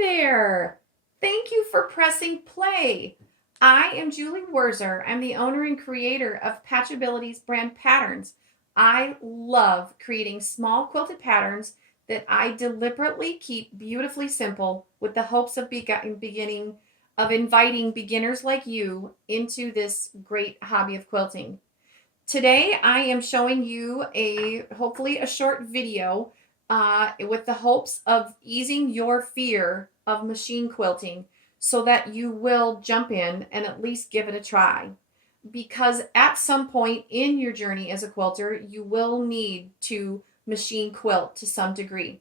there! Thank you for pressing play. I am Julie Wurzer. I'm the owner and creator of Patchability's brand patterns. I love creating small quilted patterns that I deliberately keep beautifully simple with the hopes of inviting beginners like you into this great hobby of quilting. Today I am showing you hopefully a short video with the hopes of easing your fear of machine quilting so that you will jump in and at least give it a try. Because at some point in your journey as a quilter, you will need to machine quilt to some degree.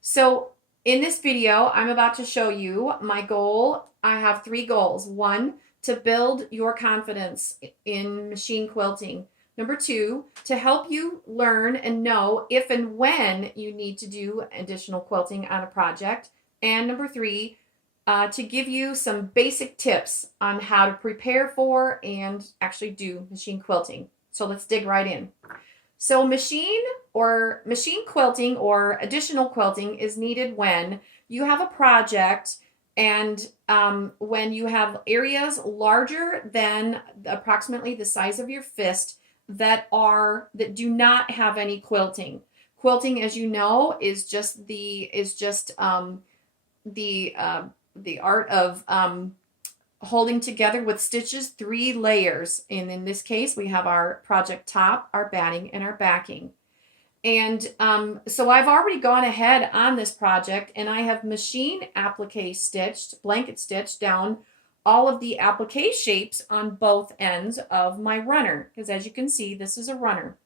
So in this video, I'm about to show you my goal. I have 3 goals. 1, to build your confidence in machine quilting. Number 2, to help you learn and know if and when you need to do additional quilting on a project. And number 3, to give you some basic tips on how to prepare for and actually do machine quilting. So let's dig right in. So machine quilting or additional quilting is needed when you have a project and when you have areas larger than approximately the size of your fist that do not have any quilting. Quilting, as you know, is just the art of holding together with stitches 3 layers. And in this case, we have our project top, our batting, and our backing. And so I've already gone ahead on this project and I have machine applique stitched, blanket stitched down all of the applique shapes on both ends of my runner. Because as you can see, this is a runner.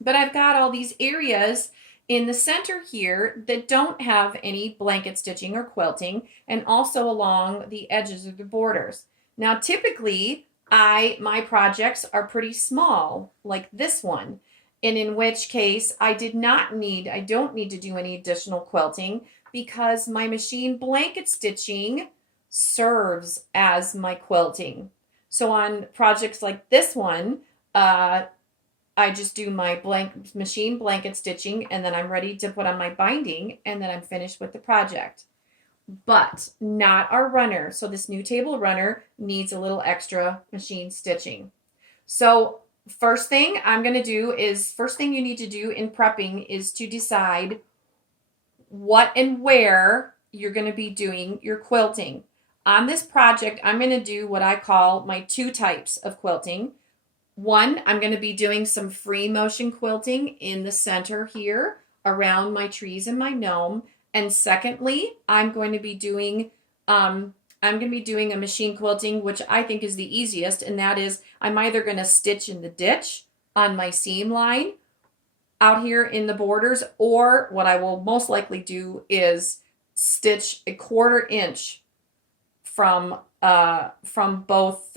But I've got all these areas in the center here that don't have any blanket stitching or quilting, and also along the edges of the borders. Now, typically, my projects are pretty small, like this one, and in which case I don't need to do any additional quilting because my machine blanket stitching serves as my quilting. So on projects like this one, I just do my machine blanket stitching and then I'm ready to put on my binding and then I'm finished with the project. But not our runner. So this new table runner needs a little extra machine stitching. So first thing you need to do in prepping is to decide what and where you're going to be doing your quilting. On this project, I'm going to do what I call my 2 types of quilting. 1, I'm going to be doing some free motion quilting in the center here around my trees and my gnome. And secondly, I'm going to be doing a machine quilting, which I think is the easiest, and that is I'm either going to stitch in the ditch on my seam line out here in the borders, or what I will most likely do is stitch a 1/4 inch from both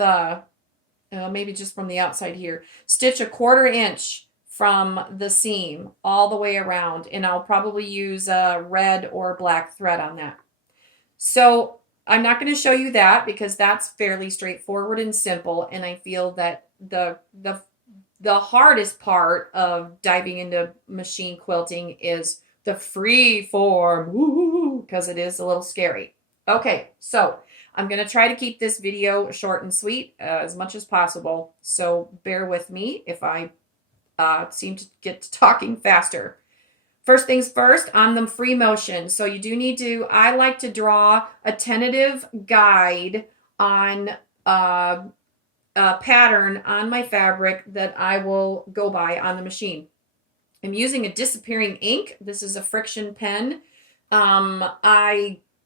maybe just from the outside here. Stitch a 1/4 inch from the seam all the way around, and I'll probably use a red or black thread on that. So I'm not going to show you that because that's fairly straightforward and simple, and I feel that the hardest part of diving into machine quilting is the free form, because it is a little scary. Okay, so I'm going to try to keep this video short and sweet as much as possible, so bear with me if I seem to get to talking faster. First things first, on the free motion. So you do need to, I like to draw a tentative guide on a pattern on my fabric that I will go by on the machine. I'm using a disappearing ink. This is a friction pen.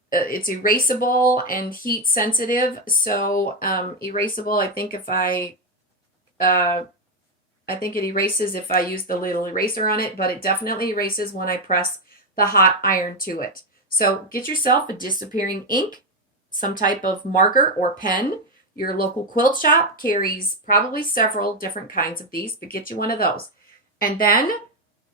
It's erasable and heat sensitive. So erasable, I think it erases if I use the little eraser on it, but it definitely erases when I press the hot iron to it. So get yourself a disappearing ink, some type of marker or pen. Your local quilt shop carries probably several different kinds of these, but get you one of those. And then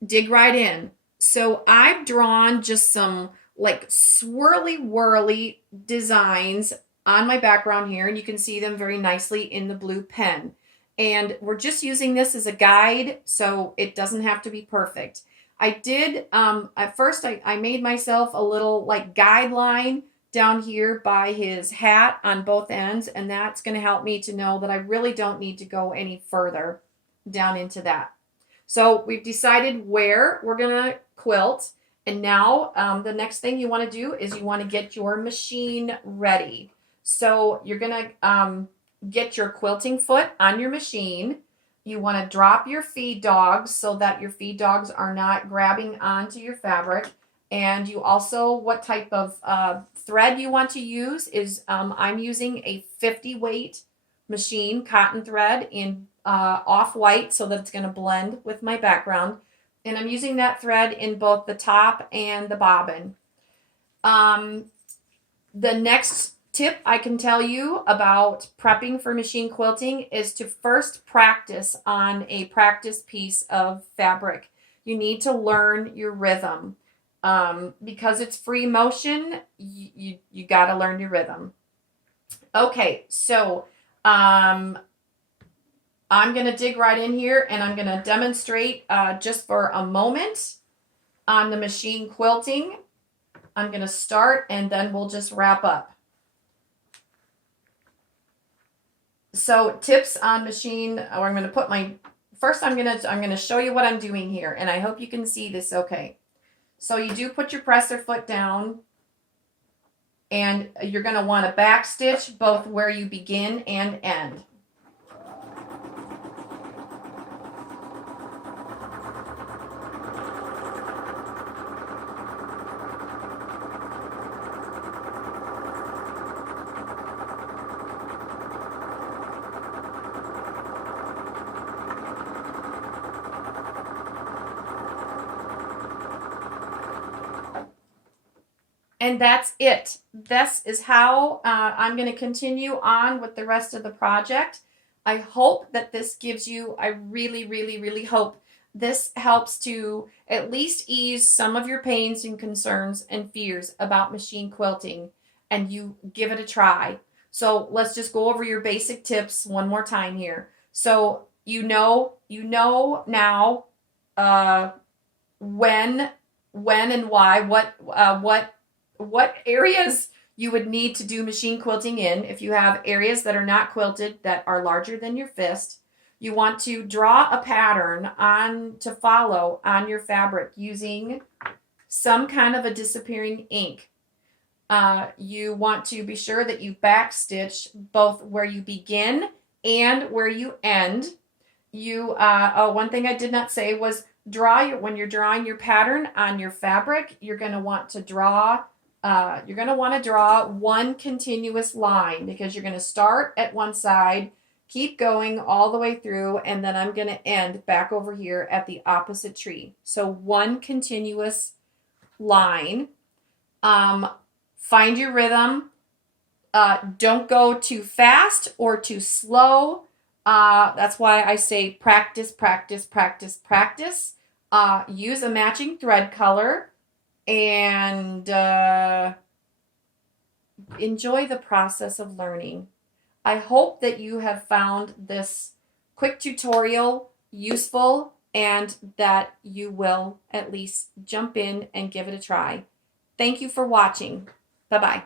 dig right in. So I've drawn just some like swirly whirly designs on my background here, and you can see them very nicely in the blue pen. And we're just using this as a guide, so it doesn't have to be perfect. I did, at first I made myself a little like guideline down here by his hat on both ends, and that's going to help me to know that I really don't need to go any further down into that. So we've decided where we're going to quilt, and now the next thing you want to do is you want to get your machine ready. So you're going to get your quilting foot on your machine. You want to drop your feed dogs so that your feed dogs are not grabbing onto your fabric. And you also, what type of thread you want to use is I'm using a 50 weight machine cotton thread in off-white so that it's going to blend with my background. And I'm using that thread in both the top and the bobbin. The next tip I can tell you about prepping for machine quilting is to first practice on a practice piece of fabric. You need to learn your rhythm. Because it's free motion, you got to learn your rhythm. Okay, so I'm going to dig right in here and I'm going to demonstrate just for a moment on the machine quilting. I'm going to start and then we'll just wrap up. So tips on machine, or I'm going to put my, first I'm going to show you what I'm doing here, and I hope you can see this okay. So you do put your presser foot down, and you're going to want to back stitch both where you begin and end. And that's it. This is how I'm going to continue on with the rest of the project. I hope that this gives you, I really, really, really hope this helps to at least ease some of your pains and concerns and fears about machine quilting, and you give it a try. So let's just go over your basic tips one more time here. So you know now when and why, what areas you would need to do machine quilting in. If you have areas that are not quilted that are larger than your fist, you want to draw a pattern on to follow on your fabric using some kind of a disappearing ink. You want to be sure that you backstitch both where you begin and where you end. One thing I did not say was when you're drawing your pattern on your fabric, you're going to want to draw one continuous line, because you're going to start at one side, keep going all the way through, and then I'm going to end back over here at the opposite tree. So one continuous line. Find your rhythm. Don't go too fast or too slow. That's why I say practice, practice, practice, practice. Use a matching thread color. And enjoy the process of learning. I hope that you have found this quick tutorial useful and that you will at least jump in and give it a try. Thank you for watching. Bye-bye.